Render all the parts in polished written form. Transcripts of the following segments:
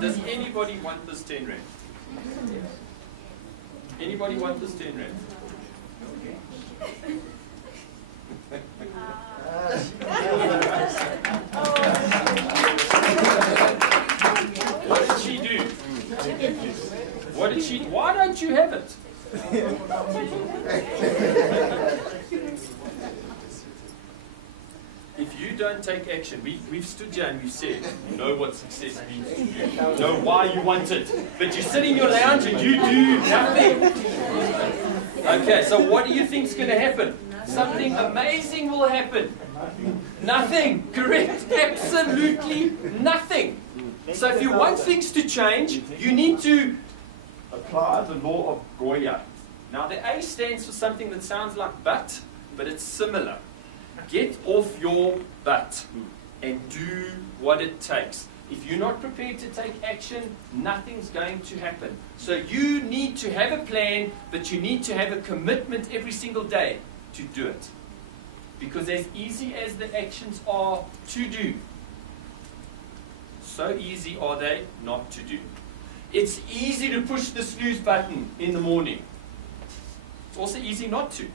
does anybody want this 10 rand? Anybody want this 10 rand? What did she do? What did she do? Why don't you have it? If you don't take action, we've stood here and we've said, know what success means to you, know why you want it, but you sit in your lounge and you do nothing. Okay, so what do you think is going to happen? Something amazing will happen. Nothing. Correct. Absolutely nothing. So if you want things to change, you need to apply the law of Goya. Now the A stands for something that sounds like but it's similar. Get off your butt and do what it takes. If you're not prepared to take action, nothing's going to happen. So you need to have a plan, but you need to have a commitment every single day to do it. Because as easy as the actions are to do, so easy are they not to do. It's easy to push the snooze button in the morning. It's also easy not to.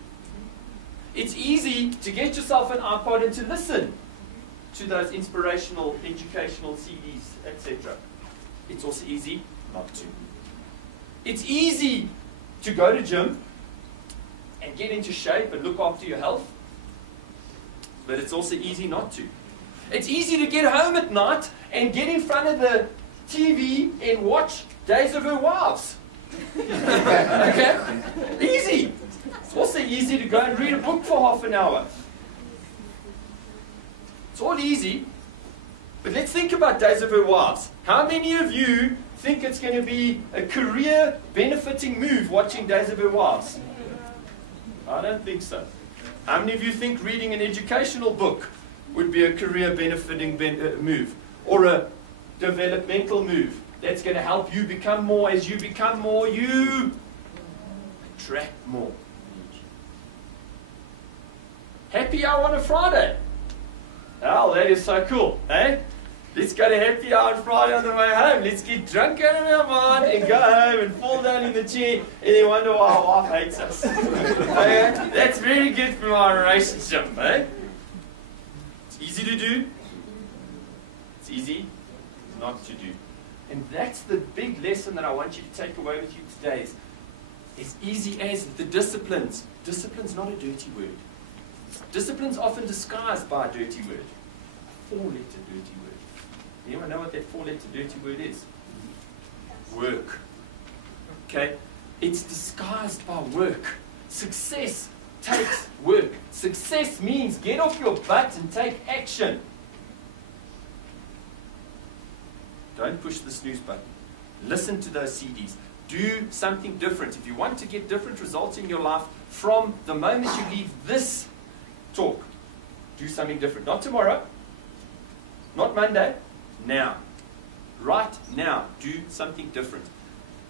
It's easy to get yourself an iPod and to listen to those inspirational, educational CDs, etc. It's also easy not to. It's easy to go to gym and get into shape and look after your health, but it's also easy not to. It's easy to get home at night and get in front of the TV and watch Days of Her Wives. Okay? Easy. It's also easy to go and read a book for half an hour. It's all easy. But let's think about Days of Her Wives. How many of you think it's going to be a career benefiting move watching Days of Her Wives? I don't think so. How many of you think reading an educational book would be a career benefiting move? Or a developmental move that's going to help you become more? As you become more, you attract more. Happy hour on a Friday. Oh, that is so cool, eh? Let's go to happy hour on Friday on the way home. Let's get drunk out of our mind and go home and fall down in the chair and then wonder why our wife hates us. Okay? That's very good for our relationship, eh? It's easy to do. It's easy not to do. And that's the big lesson that I want you to take away with you today. Is as easy as the disciplines. Discipline's not a dirty word. Discipline's often disguised by a dirty word. A 4-letter dirty word. Anyone know what that 4-letter dirty word is? Work. Okay? It's disguised by work. Success takes work. Success means get off your butt and take action. Don't push the snooze button. Listen to those CDs. Do something different. If you want to get different results in your life from the moment you leave this talk, do something different. Not tomorrow, not Monday, now. Right now, do something different.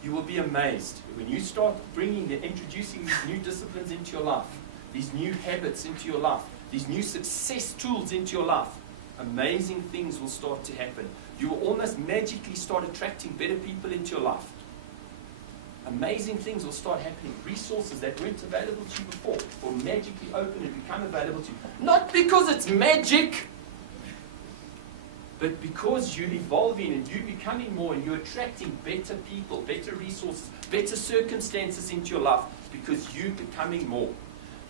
You will be amazed when you start introducing these new disciplines into your life, these new habits into your life, these new success tools into your life. Amazing things will start to happen. You will almost magically start attracting better people into your life. Amazing things will start happening. Resources that weren't available to you before will magically open and become available to you. Not because it's magic, but because you're evolving and you're becoming more and you're attracting better people, better resources, better circumstances into your life because you're becoming more.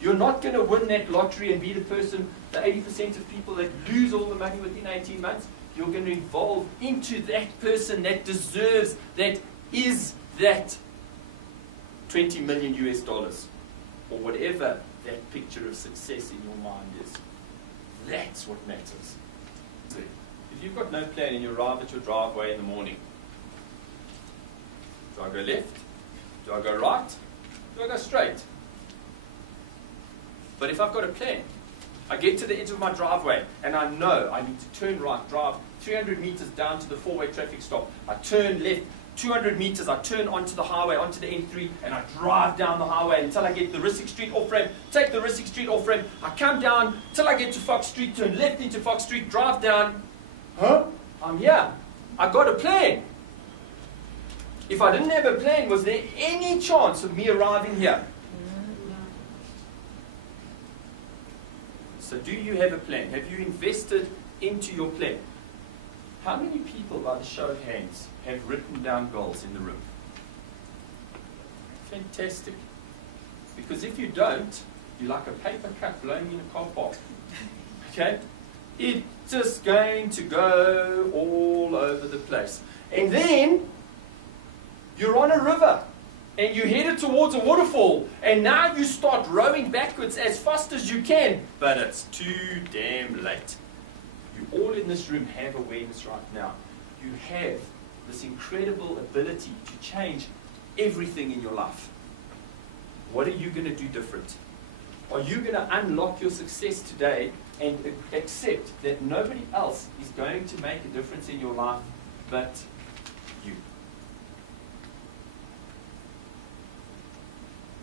You're not going to win that lottery and be the person, the 80% of people that lose all the money within 18 months. You're going to evolve into that person that deserves, that is that 20 million US dollars, or whatever that picture of success in your mind is. That's what matters. If you've got no plan and you arrive at your driveway in the morning, do I go left? Do I go right? Do I go straight? But if I've got a plan, I get to the edge of my driveway and I know I need to turn right, drive 300 meters down to the 4-way traffic stop. I turn left 200 meters, I turn onto the highway, onto the N3, and I drive down the highway until I get the Rissik Street off-ramp, take the Rissik Street off-ramp, I come down till I get to Fox Street, turn left into Fox Street, drive down. I'm here. I got a plan. If I didn't have a plan, was there any chance of me arriving here? So do you have a plan? Have you invested into your plan? How many people, by the show of hands, have written down goals in the room? Fantastic. Because if you don't, you're like a paper cut blowing in a car park. Okay? It's just going to go all over the place. And then, you're on a river, and you're headed towards a waterfall, and now you start rowing backwards as fast as you can, but it's too damn late. You all in this room have awareness right now. You have this incredible ability to change everything in your life. What are you going to do different? Are you going to unlock your success today and accept that nobody else is going to make a difference in your life but you?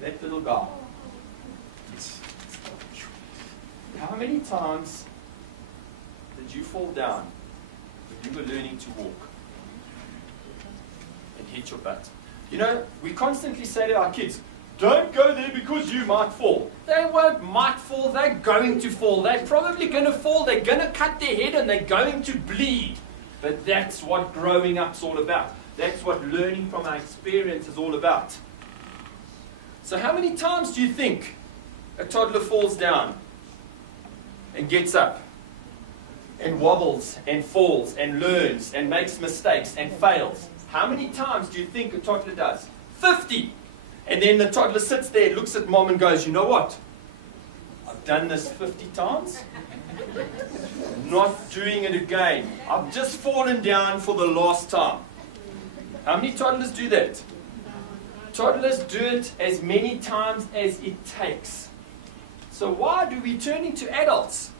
That little guy. How many times did you fall down when you were learning to walk and hit your butt? You know, we constantly say to our kids, don't go there because you might fall. They won't might fall, they're going to fall. They're probably going to fall, they're going to cut their head and they're going to bleed. But that's what growing up's all about. That's what learning from our experience is all about. So how many times do you think a toddler falls down and gets up and wobbles and falls and learns and makes mistakes and fails? How many times do you think a toddler does? 50! And then the toddler sits there, looks at mom and goes, you know what? I've done this 50 times. I'm not doing it again. I've just fallen down for the last time. How many toddlers do that? Toddlers do it as many times as it takes. So why do we turn into adults?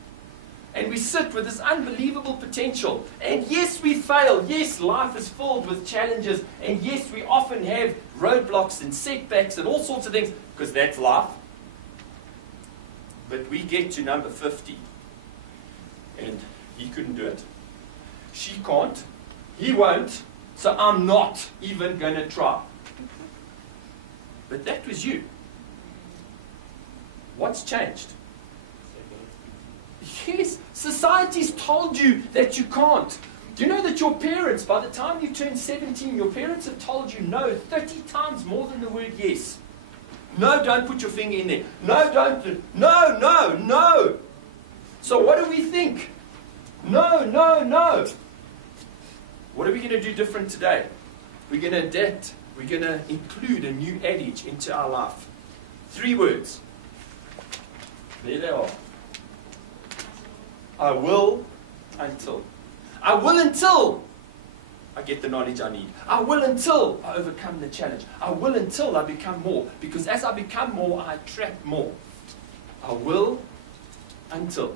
And we sit with this unbelievable potential. And yes, we fail. Yes, life is filled with challenges. And yes, we often have roadblocks and setbacks and all sorts of things, because that's life. But we get to number 50. And he couldn't do it. She can't. He won't. So I'm not even going to try. But that was you. What's changed? Yes, society's told you that you can't. Do you know that your parents, by the time you turn 17, your parents have told you no 30 times more than the word yes? No, don't put your finger in there. No, don't. No, no, no. So what do we think? No, no, no. What are we going to do different today? We're going to adapt. We're going to include a new adage into our life. 3 words. There they are. I will until. I will until I get the knowledge I need. I will until I overcome the challenge. I will until I become more. Because as I become more, I attract more. I will until.